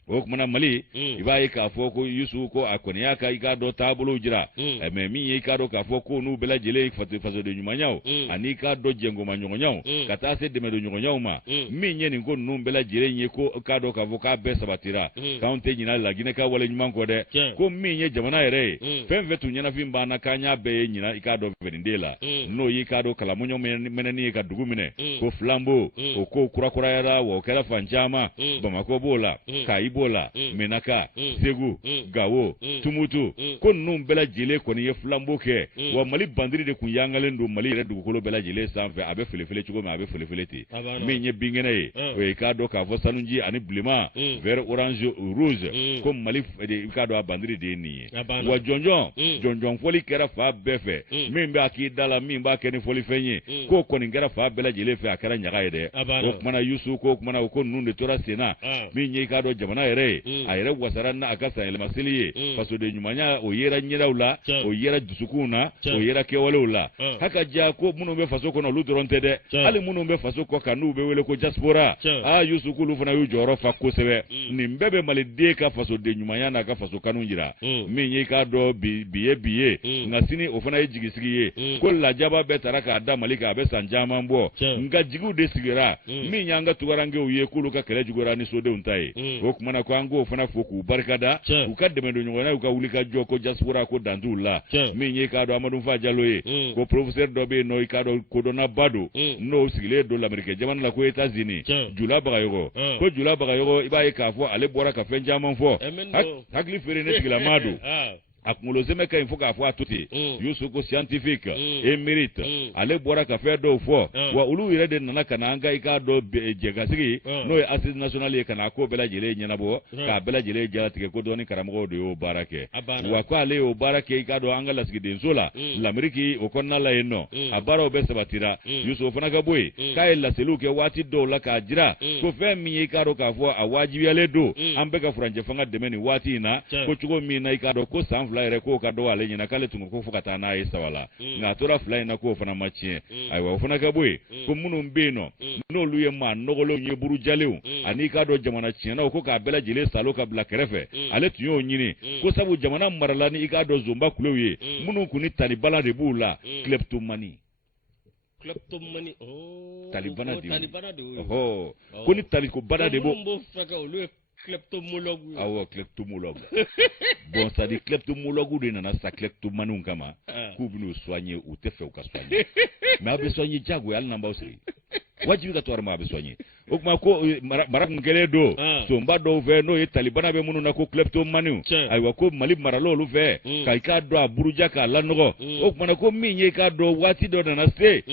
o kumana Mali i b'a ye k'a fɔ ko Yusu ko a kɔni y'a ka i k'a dɔn taabolow jira mais min ye i k'a dɔn k'a fɔ ko n'u bɛɛ lajɛlen fasoden ɲumanyaw ani i k'a dɔn jɛngoma ɲɔgɔnyaw ka taa se dɛmɛdon ɲɔgɔnyaw ma min ye nin ko ninnu bɛɛ lajɛlen ye ko k'a dɔn k'a fɔ k'a bɛɛ sabatira k'anw tɛ ɲinɛ Laginɛ ka wale ɲuman kɔ dɛ ko min ye jamana yɛrɛ ye fɛn fɛn tun ɲɛnafin banna k'an y'a bɛɛ ye ɲina i k'a dɔn fɛniden la n'o y'i k'a dɔn kalamuɲɔ mɛnɛni ye ka dugu minɛ ko Flambeau o ko kurakurayara wa o kɛra fan caman Bamako b'o la Kayi b'o la Menaka Segu Gawo Tumutu ko ninnu bɛɛ lajɛlen kɔni ye Flambeau kɛ wa Mali bandiri de kun yangalen don Mali yɛrɛ dugukolo bɛɛ lajɛlen sanfɛ a bɛ felefele cogo min a bɛ felefele ten min ye binkɛnɛ ye o ye k'a dɔn k'a fɔ sanunji ani bilenman vert orange rouge ko Mali i k'a dɔn a bandiri de ye nin ye wa jɔnjɔn fɔli kɛra fa bɛɛ fɛ min b'a k'i da la min b'a kɛ ni fɔlifɛn ye k'o kɔni kɛra fa bɛɛ lajɛlen fɛ a kɛra ɲaga ye dɛ o kumana Yusu ko kumana o ko ninnu de tora senna min ye i k'a dɔn jamana yɛrɛ ye a yɛrɛ wasara n'a ka sanyɛlɛma seli ye fasoden ɲumanya o yera ɲɛdaw la o yera dusukunw na o yera kɛwalew la hakaja ko minnu bɛ faso kɔnɔ olu dɔrɔn tɛ dɛ hali minnu bɛ faso kɔ kan n'u bɛ wele ko diaspora Yusu k'olu fana y'u jɔyɔrɔ fa kosɛbɛ nin bɛɛ bɛ maliden ka fasoden ɲumanya n'a ka faso kanu jira min ye i k'a dɔn bi ye nka sini o fana ye jigisigi ye ko lajaba bɛɛ taara k'a da Mali kan a bɛ san caman bɔ nka jigiw de sigira min y'an ka tugarankew ye k'olu ka kɛlɛ juguyara ni sodenw ta ye o kumana ko an k'o fana fo k'u barikada u ka dɛmɛdon ɲɔgɔnna u ka wuli ka jɔ ko diaspora ko dan t'u la min ye i k'a dɔn Amadou Fa Jalo ye ko professeur dɔ bɛ yen nɔ i k'a dɔn kodɔnnaba don n'o sigilen don Lamɛrikɛn jamana la ko États-Unis Jula Bagayɔgɔ ko Jula Bagayɔgɔ i b'a ye k'a fɔ ale bɔra ka fɛn caman fɔ hakili feere ne tigilama don a kunkolo zɛmɛ ka ɲi fo k'a fɔ a to ten Yusu ko scientifique émérite ale bɔra ka fɛn dɔw fɔ wa olu yɛrɛ de nana ka na an ka i k'a dɔn jɛnkasigi n'o ye assise nationale ye ka na ko bɛɛ lajɛlen ɲɛnabɔ k'a bɛɛ lajɛlen jalatigɛ ko dɔɔni karamɔgɔw de y'o baara kɛ wa ko ale y'o baara kɛ i k'a dɔn an ka lasigidenso la Lamɛriki o kɔnɔna la yen nɔ a baaraw bɛɛ sabatira Yusu o fana ka bɔ yen k'a ye laseliw kɛ waati dɔw la k'a jira ko fɛn min ye i k'a dɔn k'a fɔ a wajibiyalen don an bɛɛ ka furancɛ fanga dɛmɛ nin waati in na ko cogo min na i k'a dɔn ko san fila yɛrɛ k'o ka dɔgɔ ale ɲɛna k'ale tun ko fo ka taa n'a ye saba la nka a tora fila in na k'o fana ma tiɲɛ ayiwa o fana ka bɔ yen ko minnu bɛ yen nɔ n'olu ye maa nɔgɔlenw ye burujalenw ani k'a dɔn jamana tiɲɛnaw ko k'a bɛɛ lajɛlen salo ka bila kɛrɛfɛ ale tun y'o ɲini ko sabu jamana marala ni i k'a dɔn zonba kulew ye minnu kun ni talibana de b'u la kleptomani talibana de y'o ko ni taliko bana de b'o kleptomologue awɔ kleptomologue bon ça dit kleptomologue de nana sa kleptomaniw kama k'u bɛn'u soigner u tɛ fɛ u ka soigner mais a bɛ soigner jagoya hali n'an b'aw sigi wajibi ka to a bɛ soigner o kuma ko mara kun kɛlen don sonba dɔw fɛ n'o ye talibana bɛ minnu na ko kleptomaniw ayiwa ko Mali maralaw olu fɛ ka i k'a dɔn a buruja k'a lanɔgɔ o kumana ko min ye i k'a dɔn waati dɔ nana se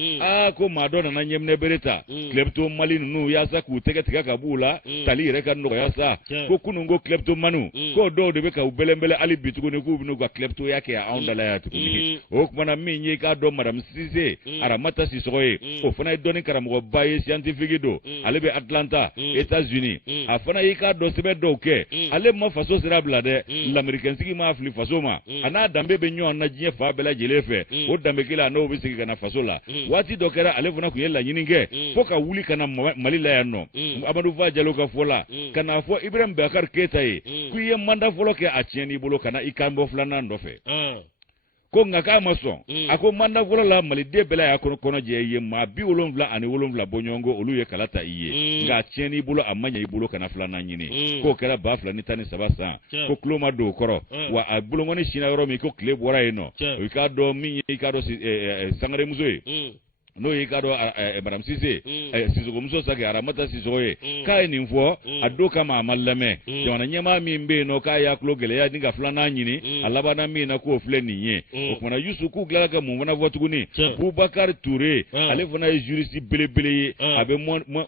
ko maa dɔ nana ɲɛminɛ bere ta kleptomani ninnu yaasa k'u tɛgɛ tigɛ ka b'u la tali yɛrɛ ka nɔgɔya sa ko kunun ko kleptomaniw ko dɔw de bɛ ka u bɛlɛnbɛlɛ hali bi tuguni k'u bɛn'u ka kleptoya kɛ anw dala yan tuguni o kumana min ye i k'a dɔn Madame Cissé Aramata Sisɔgɔ ye o fana ye dɔnni karamɔgɔba ye scientifique don ale bɛ Atlanta États-Unis a fana y'i k'a dɔn sɛbɛn dɔw kɛ ale ma faso sira bila dɛ Lamɛrikɛnsigi ma fili faso ma a n'a danbe bɛ ɲɔgɔn na diɲɛ fa bɛɛ lajɛlen fɛ o danbe kelen a n'o bɛ segin ka na faso la waati dɔ kɛra ale fana tun ye laɲini kɛ fo ka wuli ka na Mali la yan nɔ Amadou Fa Jalo ka fɔ la ka n'a fɔ Ibrahim Boubacar Keita ye k'i ye mandat fɔlɔ kɛ a tiɲɛn'i bolo ka na i kan bɔ filanan nɔfɛ ko ngaka mason ako manda folo la malide bela ya kono je ye ma bi wolonvla ani wolonvla bonyongo olu ye kalata iye nga tieni bulo amanya ibulo kana fulana nyini ko kera ba fulani tani sabasa ko kloma do koro wa abulo ngoni shina yoro mi ko kle bora eno ka do mi ka do sangare muzoe no yi ka do madam Sise Sisoko muso sake aramata Sisoko ye kai ni mfo adoka ma mallame jona nyama mi mbe no ka ya klo gele ya dinga fulana nyini alaba na mi na ko fle ninye okuna Yusuku glaga mu wana votukuni Boubacar Touré ale fana juriste belebele abe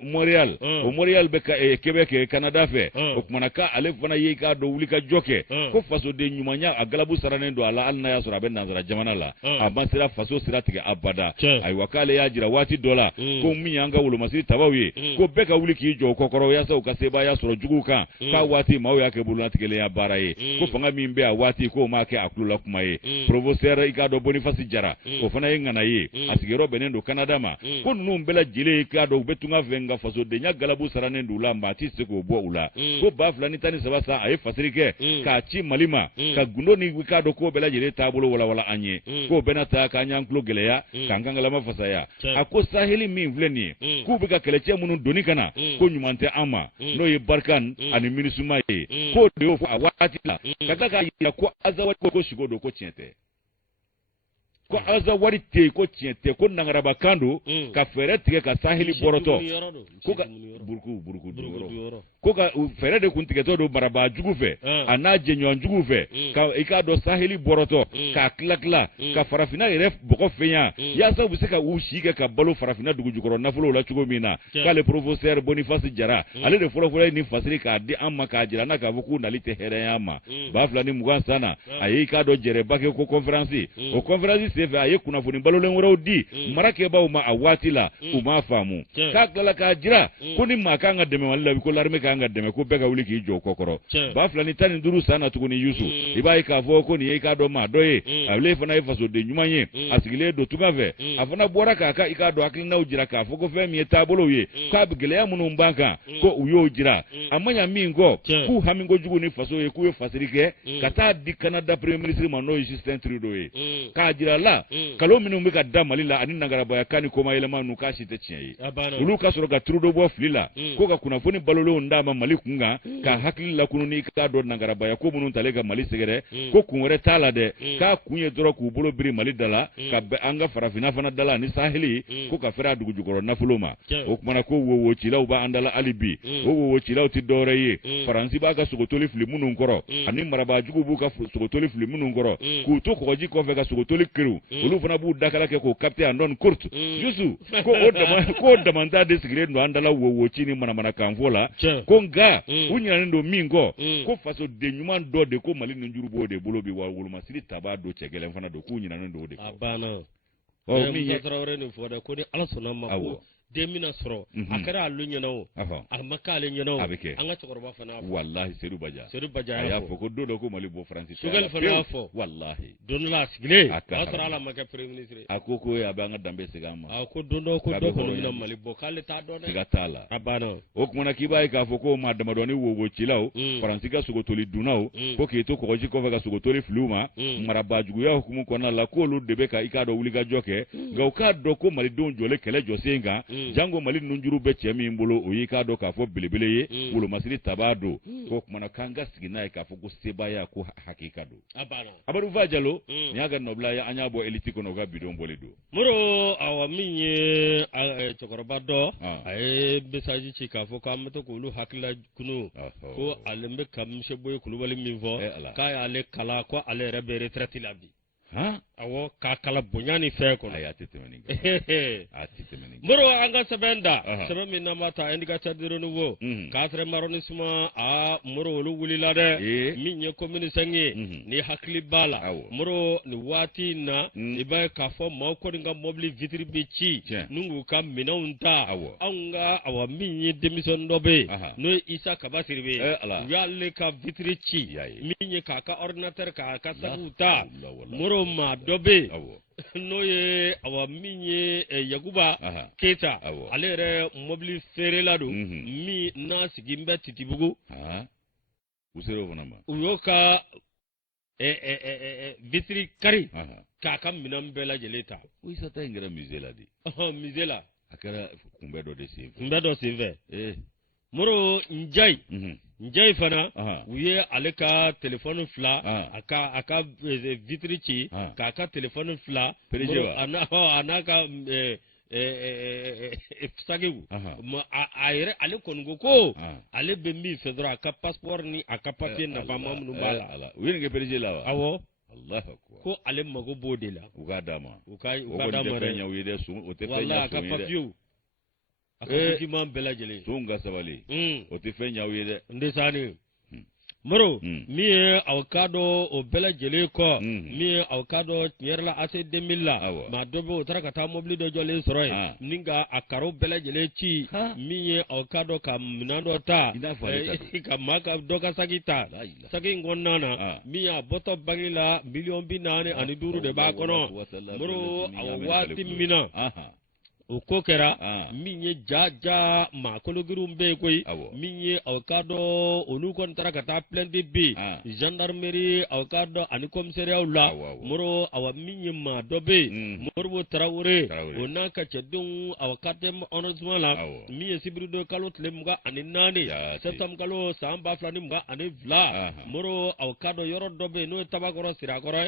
Montreal o Montreal be ka Quebec Canada fe okuna ka ale fana yi ka do wulika joke ko faso de nyumanya agalabu sarane do ala alna ya sura ben nazara jamana la abansira faso sira tige abada ay wakale ya jira wati dola ko minyanga wulo masiri tabawi ko beka wuli ki jo kokoro ya sa ukaseba ya soro jugu kan pa wati mawo ya ke buluna tikele ya baraye ko fanga mimbe a wati ko make aklula kuma ye professeur Ikado Boniface Jara ko fana yengana ye asigero benendo Canada ma ko nunu mbela jile Ikado betunga venga faso de nya galabu sarane ndula mbati seko bo ula ko ba fulani tani sabasa ay fasirike ka chi malima ka gundo ni Ikado ko bela jile tabulo wala anye ko benata ka nyanklo geleya kangangala mafasaya ako saheli min vleni ku be ka kelece munu doni kana ko nyumante ama no ye barkan ani minisuma ye ko de fo awati la kaka ka ya ko azawa ko shigo do ko tiente ko azawari te ko tiente ko nangaraba kando ka fere tige ka saheli boroto ko ka burku duro ko ka fere de kun tige to do baraba jugu fe ana jenyo jugu fe ka Ikado saheli boroto ka klakla ka farafina ref boko fenya ya sa busika ushike ka balo farafina dugu jukoro nafulo la chugo mina ka le professeur Boniface Jara ale de folo ni fasiri ka di amma ka jira na ka buku nalite here yama ba fulani mugan sana ayi Ikado jere bake ko conference o conference se fa ayi kuna funi balo len woro di marake ba uma awati la uma famu ka kala ka jira kuni makanga deme walla ko larme ka nga deme ko beka wuli ki jo kokoro ba fulani tani duru sana tukuni Yusu ibai ka fo ko ni Ikado ma doye ale fana ifaso de nyumanye asigile do tugave afana bora ka Ikado akilina ujira ka fo ko fe mi tabolo ye ka bigele ya munu mbanka ko uyo ujira amanya mingo ku hamingo jugu ni faso ye ku fasirike kata di Canada premier ministre mano Justin Trudeau ye ka jira la kalo minu mbika damali la ani nangaraba ya kani koma elema nuka shite chiye ulu ka soro ka Trudeau bo flila ko ka kuna foni balolo ndama mali kunga ka hakili la kunu ni Ikado nangaraba ya ko munu talega mali segere ko kunwere tala de ka kunye doro ku bolo biri mali dala ka be anga farafina fana dala ni saheli ko ka fera dugu jugoro na fuloma o kuma ko wo chila uba andala alibi wo chila uti dore ye faransi ba ka sogotoli filimu nkoro ani maraba jugu bu ka sogotoli filimu nkoro ku to ko ji ko fe ka sogotoli kiru ulu fana bu dakala ke ko capte andon court Yusu ko demanda de sigre ndo andala wo chini mana kanfola ko nga unyana ndo mingo ko faso de nyuman do de ko mali njuru bo de bolo bi wa wuluma siri tabado chegele fana do kunyina ndo de abana o mi yatrawre ni foda ko ni alasona mako demina soro akara alunyano almakale nyano anga chokoroba fana wallahi Seydou Badja ya fo ko do ko mali bo France sugal fana fo wallahi don la sigle asara ala maka premier ministre akoko ya banga dambe sigama ko do ko mina mali bo kale ta do ne gatala abana o kuma ki bai ka fo ko ma damadoni wo chilao France ga sugo toli dunao ko ke to ko ji ko ga sugo toli fluma maraba jugu ya hukumu ko na la ko lu debe ka Ikado wuliga joke ga ka do ko mali don jole kele josenga jango mali nunjuru be chemi mbolo o Ikado ka fo bilibile ye wulo masiri tabado ko kuma na kanga sigina ka fo ko sebaya ko hakika do abaru vajalo nyaga nobla ya anyabo elitiko no ga bidon bolido muro awaminye chokoroba do ay besaji ci ka fo ka mato ko lu hakila kunu ko alembe kam sheboy kulubali minvo ka ale kala ko ale rebe retraite labi awo ka kala bonyani fe ko ayati temeni muro anga sabenda sabami na mata indiga chadiro nuwo ka tre maroni suma muro lu wulila de minye komini sangi ni hakli bala muro ni wati na iba ka fo ma ko nga mobli vitri bichi nungu ka minaunta anga awa minye demison dobe no isa kabasirbe yalle ka vitri chi minye ka ordinateur ka sabuta muro ma dobe no ye awa minye Yakuba Keita alere mobili fere lado mi na sigimba titibugo usero vonama uyoka vitri kari k'a ka minɛn bɛɛ lajɛlen ta. O Isa ta in kɛra musée la de. Musée la. A kɛra kunbɛ dɔ de senfɛ. Kunbɛ dɔ senfɛ. Moro Njayi. Njayi fana u ye ale ka téléphone fila a ka vitre ci k'a ka téléphone fila a n'a ka sagew a yɛrɛ ale kɔni ko ale bɛ min fɛ dɔrɔn a ka passeport ni a ka papier nafama minnu b'a la. U ye nin kɛ PDG la wa? Awɔ. Allahu akbar. Ko ale mago b'o de la. U k'a d'a ma. U ka d'a ma dɛ. O tɛ fɛn ɲaw ye dɛ. Wala a ka papier a ka document bɛɛ lajɛlen. Sonw ka sabali. O tɛ fɛn ɲaw ye dɛ. N desani. Moro min ye aw ka dɔn o bɛɛ lajɛlen kɔ min ye aw ka dɔn tiɲɛ yɛrɛ la AC 2000 la maa dɔ bɛ o taara ka taa mobili dɔ jɔlen sɔrɔ yen ni ka a karo bɛɛ lajɛlen ci min ye aw ka dɔn ka minɛn dɔ ta ka maa ka dɔ ka saki ta saki in kɔnɔna na min a bɔtɔ bangi la $445 de b'a kɔnɔ Moro a waati min na o ko kɛra min ye ja maakologirinw bɛ yen koyi min ye aw ka dɔn olu kɔni taara ka taa plainte bi gendarmerie aw ka dɔn ani commissariat la Moro awa min ye maa dɔ bɛ yen Moribo Tarawele o n'a ka cɛdenw aw ka tɛ arrondissement la min ye sibiridon kalo tile 24 septembre kalo san 2022 Moro aw ka dɔn yɔrɔ dɔ bɛ yen n'o ye Tabakɔrɔ Sirakɔrɔ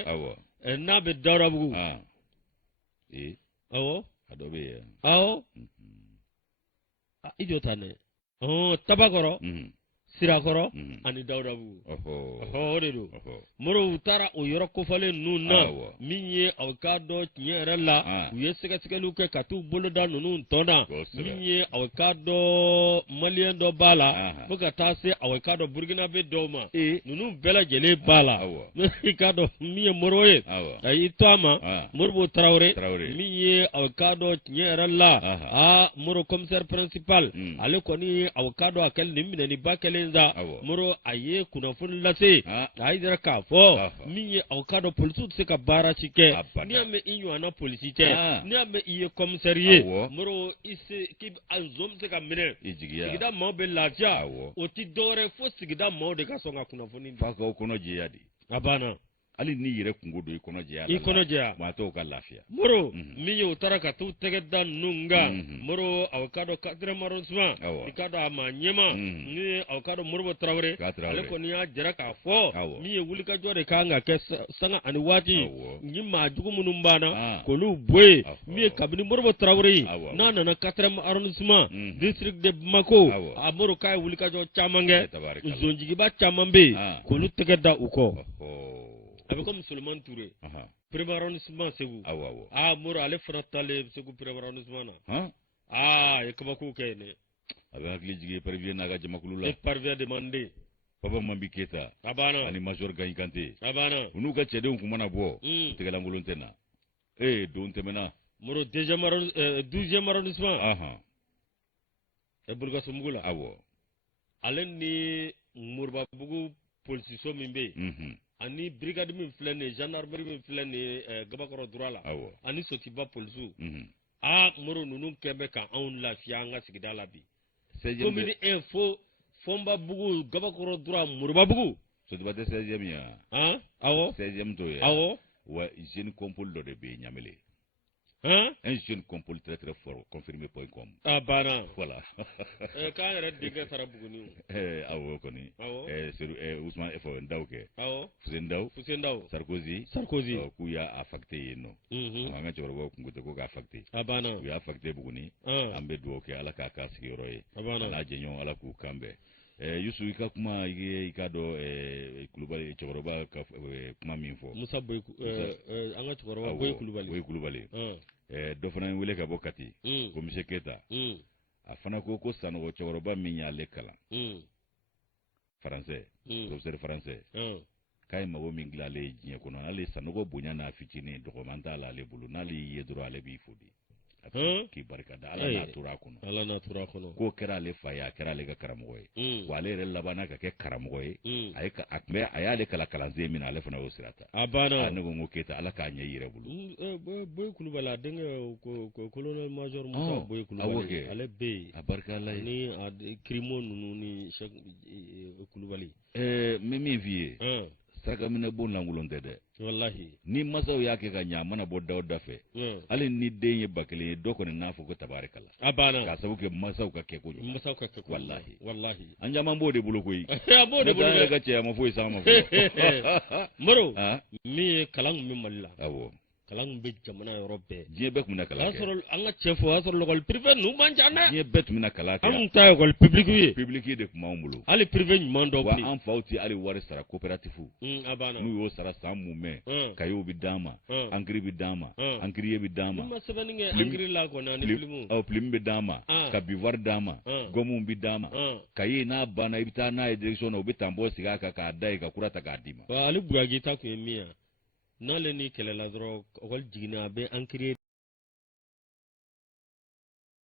ye n'a bɛ Daurabugu awɔ. Awo. I jɔ tan dɛ. Tabakɔrɔ. Sirakɔrɔ ani Daurabugu. O de don. Moro u taara o yɔrɔ kofɔlen ninnu na min ye aw ka dɔn tiɲɛ yɛrɛ la u ye sɛgɛsɛgɛliw kɛ ka t'u boloda ninnu tɔ na min ye aw ka dɔn maliyɛn dɔ b'a la fo ka taa se aw ka dɔn burukinabe dɔw ma ninnu bɛɛ lajɛlen b'a la i ka dɔn min ye Moro ye i to a ma Moribo Tarawele min ye aw ka dɔn tiɲɛ yɛrɛ la Moro commissaire principal ale kɔni aw ka dɔn a kɛlen nin minɛniba kɛlen Moro a ye kunnafoni lase a yira k'a fɔ min ye aw ka dɔn polisiw tɛ se ka baara ci kɛ n'i y'a mɛn i ɲɔgɔnna polisi tɛ n'i y'a mɛn i ye commissaire ye Moro a nson bɛ se ka minɛ sigida maaw bɛ lafiya o tɛ dɔwɛrɛ fo sigida maaw de ka sɔn ka kunnafoni di. F'a k'aw kɔnɔ jɛya de. A banna. Hali n'i yɛrɛ kungo don i kɔnɔ jɛya. I kɔnɔ jɛya. Maa tɔw ka lafiya. Moro min ye o taara ka t'u tɛgɛ da ninnu kan Moro aw ka dɔn 4e arrondissement i ka dɔn a maa ɲɛma ni ye aw ka dɔn Moribo Tarawele ale kɔni y'a jira k'a fɔ min ye wulikajɔ de kan ka kɛ sanga ani waati ni maa jugu minnu banna k'olu bɔ yen min ye kabini Moribo Tarawele n'a nana 4e arrondissement district de Bamako a Moro k'a ye wulikajɔ caman kɛ zonjigiba caman bɛ yen k'olu tɛgɛ da u kɔ. A bɛ komi Sulemani Ture premier arrondissement Segu Moro ale fana taalen Segu premier arrondissement na a ye kabako kɛ yen dɛ a bɛ hakili jigin Parvien n'a ka jamakulu la Parvien demandé Papa Mambi Keita a banna ani Major Gayi Kante a banna u n'u ka cɛdenw kun mana bɔ tɛgɛlankolon tɛ na don tɛmɛna Moro 12e arrondissement Burgasumugu la ale ni Moribabugu polisiso min bɛ yen ani brigade min filɛ nin ye gendarmerie min filɛ nin ye Gabakɔrɔ Dura la ani Sotiba polisiw Moro ninnu kɛn bɛ ka anw lafiya an ka sigida la bi commune 1 fo Fɔnbabugu Gabakɔrɔ Dura Moribabugu Sotiba tɛ 16e ye awɔ 16e t'o ye wa jeune compole dɔ de bɛ yen Ɲamele un jeune compole très très fort confirmé.com banna voilà k'an yɛrɛ denkɛ taara Buguni awɔ kɔni Ousmane Ndaw kɛ Fuseni Ndaw Sarkozy k'u y'a affecté yen nɔ an ka cɛkɔrɔbaw kun ko ten ko k'a affecté u y'a affecté Buguni an bɛ dugawu kɛ Ala k'a k'a sigiyɔrɔ ye n'a jɛɲɔgɔn Ala k'u kan bɛn Yusu i ka kuma i ka dɔn Kulubali cɛkɔrɔba ka kuma min fɔ Musa Boyi an ka cɛkɔrɔba Boyi Kulubali dɔ fana ye wele ka bɔ Kati ko Monsieur Keita a fana ko Sanogo cɛkɔrɔba min y'ale kalan français professeur français k'a ye mago min dilan ale ye diɲɛ kɔnɔ n'ale Sanogo bonya n'a fitinin dɔgɔman t'a la ale bolo n'ale y'i ye dɔrɔn ale b'i fo de k'i barikada Ala n'a tora a kɔnɔ k'o kɛra ale fa ye a kɛra ale ka karamɔgɔ ye wa ale yɛrɛ labanna ka kɛ karamɔgɔ ye a y'ale kala kalansen min na ale fana y'o sira ta ne ko Keita Ala k'a ɲɛ yɛrɛ bolo Boyi Kulubali a denkɛ colonel major Musa Boyi Kulubali ale bɛ yen a barika Ala ye ni Kirimo ninnu ni Kulubali n bɛ min f'i ye saraka minɛ bon lankolon tɛ dɛ wallahi ni masaw y'a kɛ ka ɲɛ a mana bɔ da fɛ hali ni den ye ba kelen ye dɔ kɔni n'a fɔ ko tabarikala a banna k'a sababu kɛ masaw ka kɛ ko wallahi an caman b'o de bolo koyi a b'o de bolo ne ka cɛya ma foyi s'an ma fɔlɔ Moro min ye kalan kun bɛ Mali la awɔ kalan kun bɛ jamana yɔrɔ bɛɛ diɲɛ bɛɛ tun bɛ kalan kɛ o y'a sɔrɔ an ka cɛ fɔ o y'a sɔrɔ l'école privée ninnu man ca dɛ diɲɛ bɛɛ tun bɛ kalan kɛ an kun ta école publique ye publique de tun b'anw bolo hali privé ɲuman dɔ wa an faw tɛ hali wari sara coopérative a banna n'u y'o sara san mun mɛn kayew bɛ d'an ma engrais bɛ d'an ma engrais bɛ d'an ma ma sɛbɛnni kɛ engrais la kɔni ani filimu film bɛ d'an ma ka bivoire d'an ma gomme bɛ d'an ma kaye n'a banna i bɛ taa n'a ye direction na u bɛ tanbɔ sigi a kan k'a da ye ka kura ta k'a d'i ma hali Buyagi ta kun ye min ye n'ale ni kɛlɛla dɔrɔn école jiginna a bɛ engrais